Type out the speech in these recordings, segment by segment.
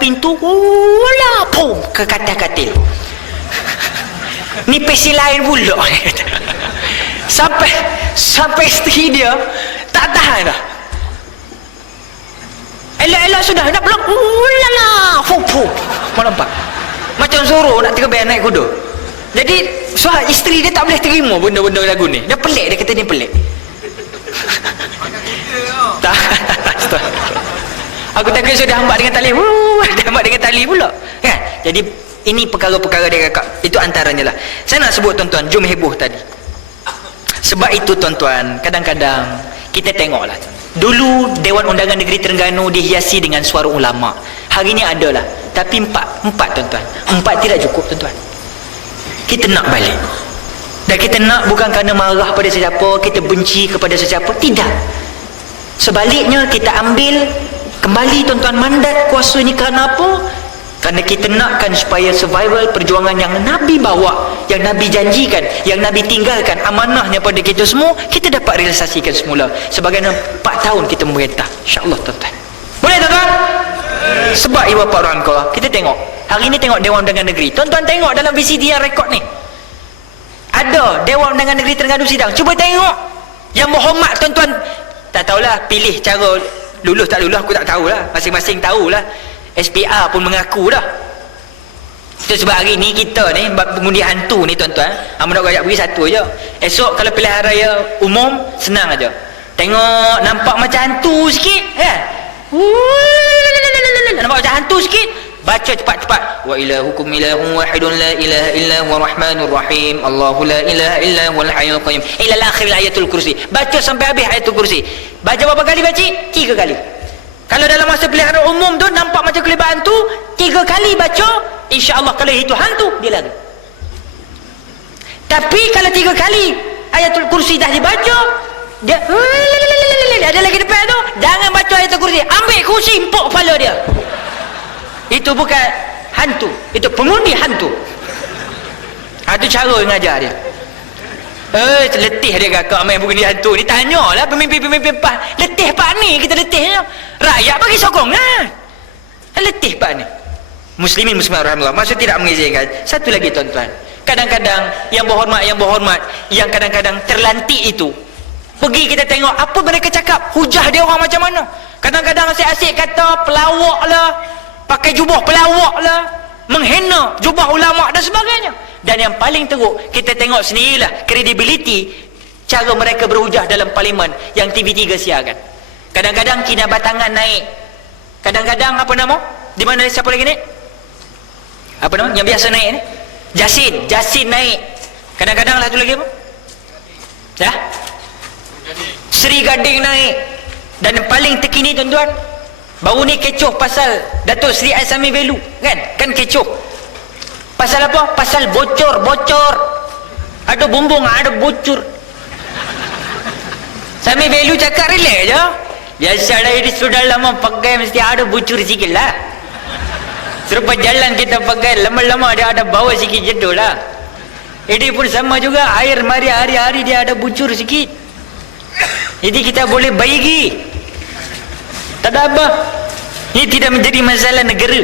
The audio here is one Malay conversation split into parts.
pintu, ulah pum ke katil katil. Ni pesi lain pula. sampai isteri dia tak tahan dah. Elok-elok sudah nak peluk, ulala, pum. Mau nampak? Macam Zoro nak terbang naik kuda. Jadi isteri dia tak boleh terima benda-benda lagu ni. Dia pelik, dia kata ni pelik. Tak. Aku takut sudah hambat dengan tali. Dia hambat dengan tali pula. Kan? Jadi ini perkara-perkara dia kakak. Itu antaranya lah. Saya nak sebut tuan-tuan, jom heboh tadi. Sebab itu tuan-tuan, kadang-kadang kita tengoklah. Dulu Dewan Undangan Negeri Terengganu dihiasi dengan suara ulama. Hari ni ada lah. Tapi empat tuan-tuan. Empat tidak cukup tuan-tuan. Kita nak balik. Dan kita nak bukan kerana marah pada sesiapa, kita benci kepada sesiapa. Tidak. Sebaliknya kita ambil kembali tuan-tuan mandat kuasa ni kerana apa? Kerana kita nakkan supaya survival perjuangan yang Nabi bawa, yang Nabi janjikan, yang Nabi tinggalkan amanahnya pada kita semua, kita dapat realisasikan semula. Sebagaimana 4 tahun kita memerintah. InsyaAllah tuan-tuan. Boleh tuan-tuan? Sebab ibu bapa rahimahullah, kita tengok. Hari ini tengok Dewan Undangan Negeri. Tuan-tuan tengok dalam VCD yang rekod ni. Ada Dewan Undangan Negeri Terengganu sidang. Cuba tengok. Yang berhormat tuan-tuan. Tak tahulah pilih cara lulus tak lulus, aku tak tahulah. Masing-masing tahulah. SPR pun mengaku dah. Itu sebab hari ni kita ni pengundi hantu ni tuan-tuan, nak ajak pergi satu aja. Esok kalau pilihan raya umum senang aja. Tengok nampak macam hantu sikit kan. Nampak macam hantu sikit, baca cepat-cepat. Wa ilahukum ilahun wahidun la ilaha illa huwa rahmanur rahim. Allahu la ilaha illa huwal hayyul qayyum. Ila akhir ayatul kursi. Baca sampai habis ayatul kursi. Baca berapa kali baca? 3 kali. Kalau dalam masa pilihan umum tu nampak macam kelebihan tu, 3 kali baca, insya-Allah kalau itu hantu dia lari. Tapi kalau 3 kali ayatul kursi dah dibaca, dia ada lagi depan tu, jangan baca ayatul kursi, ambil kursi empuk kepala dia. Itu bukan hantu, itu pengundi hantu. Itu cara mengajar dia. Letih dia kakak main pengundi hantu ni. Tanyalah pemimpin-pemimpin PAS, letih pak ni, kita letihnya. Rakyat bagi sokongan. Letih pak ni. Muslimin muslimat rahimahullah. Maksud tidak mengizinkan. Satu lagi tuan-tuan, kadang-kadang yang berhormat, yang kadang-kadang terlantik itu, pergi kita tengok apa mereka cakap, hujah dia orang macam mana. Kadang-kadang asyik-asyik kata pelawak lah, pakai jubah pelawak lah, menghina jubah ulama dan sebagainya. Dan yang paling teruk, kita tengok sendirilah kredibiliti cara mereka berhujah dalam parlimen yang TV3 siarkan. Kadang-kadang kinabatangan naik, kadang-kadang apa nama, di mana siapa lagi naik, apa nama yang biasa naik ni, Jasin naik. Kadang-kadang lah tu lagi apa ya, Seri Gading naik. Dan yang paling terkini tuan-tuan, baru ni kecoh pasal Datuk Seri Aisami Velu kan kecoh pasal apa? Pasal bocor. Ada bumbung, ada bocor. Sami Velu cakap relax je. Biasa dah ini sudah lama pakai, mesti ada bocor sikit lah. Serupa jalan kita pakai, lama-lama dia ada bau sikit jedul lah. Ini pun sama juga, air mari hari-hari dia ada bocor sikit. Jadi kita boleh baigi. Tak ada apa. Ini tidak menjadi masalah negara.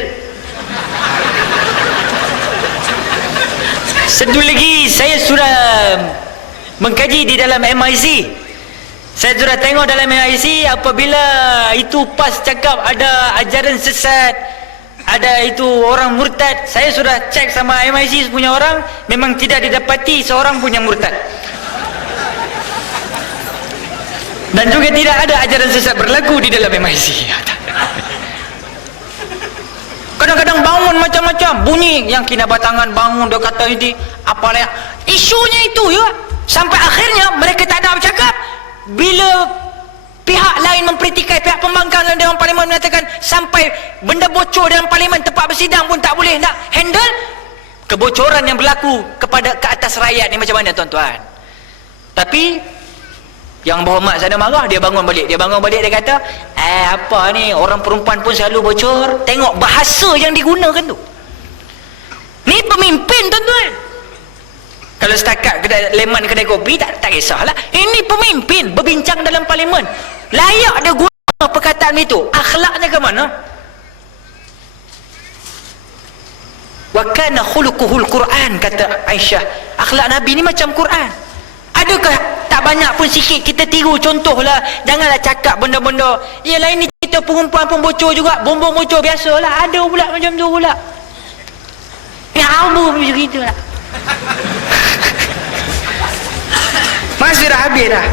Satu lagi, saya sudah mengkaji di dalam MIC. Saya sudah tengok dalam MIC, apabila itu PAS cakap ada ajaran sesat, ada itu orang murtad, saya sudah cek sama MIC punya orang, memang tidak didapati seorang punya murtad. Dan juga tidak ada ajaran sesat berlaku di dalam MIC. Kadang-kadang bangun macam-macam bunyi, yang kinabatangan bangun dia kata ini apalah isunya itu ya, sampai akhirnya mereka tak nak bercakap. Bila pihak lain memperitikai, pihak pembangkang dalam Dewan Parlimen mengatakan sampai benda bocor dalam parlimen, tempat bersidang pun tak boleh nak handle. Kebocoran yang berlaku ke atas rakyat ni macam mana tuan-tuan? Tapi yang berhormat sana marah, dia bangun balik, dia kata apa ni, orang perempuan pun selalu bocor. Tengok bahasa yang digunakan tu. Ni pemimpin tuan-tuan. Kalau setakat leman kedai kopi tak kisahlah. Ini pemimpin berbincang dalam parlimen, layak dia guna perkataan itu. Akhlaknya ke mana? Wa kana khuluquhul Quran, kata Aisyah. Akhlak Nabi ni macam Quran. Adakah tak banyak pun sikit kita tiru? Contohlah, janganlah cakap benda-benda ya lain ni, kita perempuan pun bocor juga, bombong bocor biasalah. Ada pula macam tu pula. Ya abu macam gitu lah. Masa dah habis dah.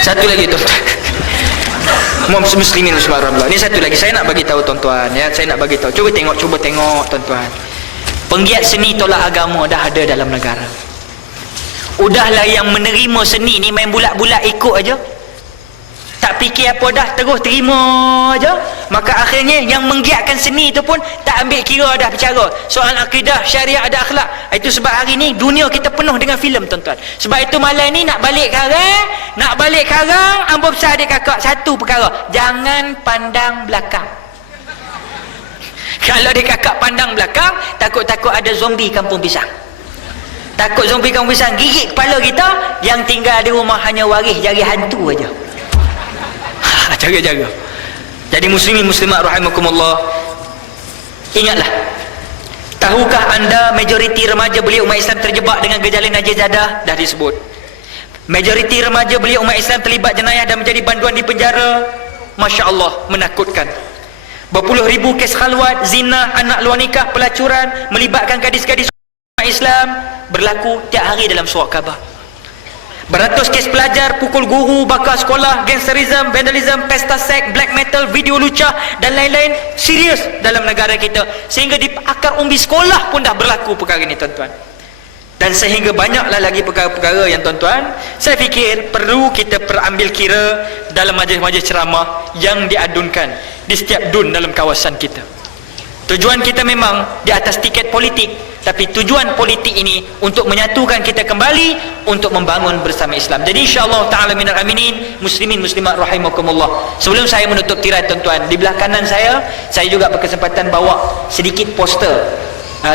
Satu lagi tu. Muslimin subhanallah. Ni satu lagi saya nak bagi tahu tuan-tuan ya, saya nak bagi tahu. Cuba tengok tuan-tuan. Penggiat seni tolak agama dah ada dalam negara. Udahlah yang menerima seni ni main bulat-bulat ikut aja. Tak fikir apa dah, terus terima aja. Maka akhirnya yang menggiatkan seni tu pun tak ambil kira dah bicara soal akidah, syariat, ada akhlak. Itu sebab hari ni dunia kita penuh dengan filem tuan-tuan. Sebab itu malam ni nak balik karang, ambo besar adik kakak, satu perkara, jangan pandang belakang. Kalau adik kakak pandang belakang, takut-takut ada zombie kampung pisang. Takut zombie kampung pisang gigit kepala kita, yang tinggal di rumah hanya waris jari hantu aja. Jaga-jaga. Jadi muslimin muslimat rahimakumullah, ingatlah, tahukah anda majoriti remaja belia umat Islam terjebak dengan gejala najis dadah? Dah disebut. Majoriti remaja belia umat Islam terlibat jenayah dan menjadi banduan di penjara. Masya Allah, menakutkan. Berpuluh ribu kes khalwat, zina, anak luar nikah, pelacuran melibatkan gadis-gadis umat Islam berlaku tiap hari dalam surat khabar. Beratus kes pelajar pukul guru, bakar sekolah, gangsterism, vandalism, pesta seks, black metal, video lucah dan lain-lain serius dalam negara kita. Sehingga di akar umbi sekolah pun dah berlaku perkara ini tuan-tuan. Dan sehingga banyaklah lagi perkara-perkara yang tuan-tuan, saya fikir perlu kita perambil kira dalam majlis-majlis ceramah yang diadunkan di setiap dun dalam kawasan kita. Tujuan kita memang di atas tiket politik, tapi tujuan politik ini untuk menyatukan kita kembali, untuk membangun bersama Islam. Jadi insya-Allah taala minal aminin, muslimin muslimat rahimakumullah. Sebelum saya menutup tirai tuan-tuan, di belah kanan saya juga berkesempatan bawa sedikit poster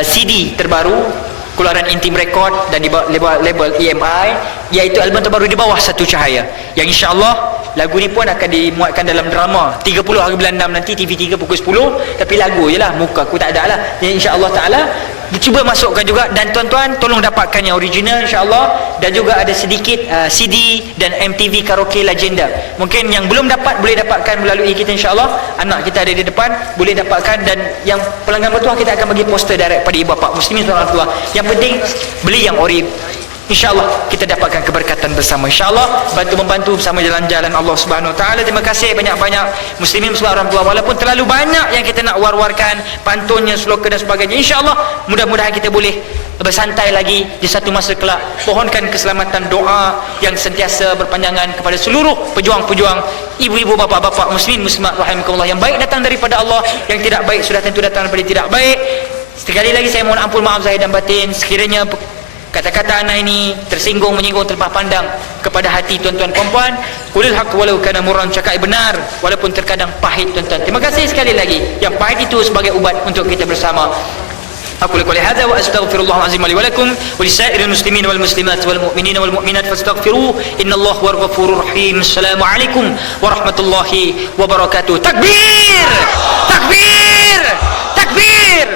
CD terbaru keluaran Intim Record dan di bawah label EMI, iaitu album terbaru Di Bawah Satu Cahaya, yang insya-Allah lagu ni pun akan dimuatkan dalam drama 30 hari bulan 6 nanti, TV3 pukul 10. Tapi lagu je lah, muka aku tak ada lah. Jadi insya-Allah taala cuba masukkan juga. Dan tuan-tuan tolong dapatkan yang original insya-Allah. Dan juga ada sedikit CD dan MTV Karaoke Legenda. Mungkin yang belum dapat boleh dapatkan melalui kita insya-Allah. Anak kita ada di depan, boleh dapatkan. Dan yang pelanggan bertuah kita akan bagi poster direct pada ibu bapa muslimin tuan-tuan. Yang penting beli yang ori. InsyaAllah kita dapatkan keberkatan bersama. InsyaAllah bantu-membantu bersama jalan-jalan Allah Subhanahu Wa Taala. Terima kasih banyak-banyak muslimin muslimat rahmatullah. Walaupun terlalu banyak yang kita nak war-warkan, pantunnya, slogan dan sebagainya, InsyaAllah mudah-mudahan kita boleh bersantai lagi di satu masa kelak. Pohonkan keselamatan, doa yang sentiasa berpanjangan kepada seluruh pejuang-pejuang, ibu-ibu, bapa-bapa, muslimin muslimat rahimakumullah. Yang baik datang daripada Allah, yang tidak baik sudah tentu datang daripada tidak baik. Sekali lagi saya mohon ampun, maaf zahir dan batin sekiranya kata-kata anak ini tersinggung, menyinggung, terlepas pandang kepada hati tuan-tuan puan-puan. Qulil haqq walau kana murran, cakap benar walaupun terkadang pahit tuan-tuan. Terima kasih sekali lagi. Yang pahit itu sebagai ubat untuk kita bersama. Aku qouli hadza wa astaghfirullah azim li wa lakum wa lisairil muslimin wal muslimat wal mu'minin wal mu'minat fastaghfiruhu innallaha huwal ghafurur rahim. Assalamualaikum warahmatullahi wabarakatuh. Takbir! Takbir! Takbir!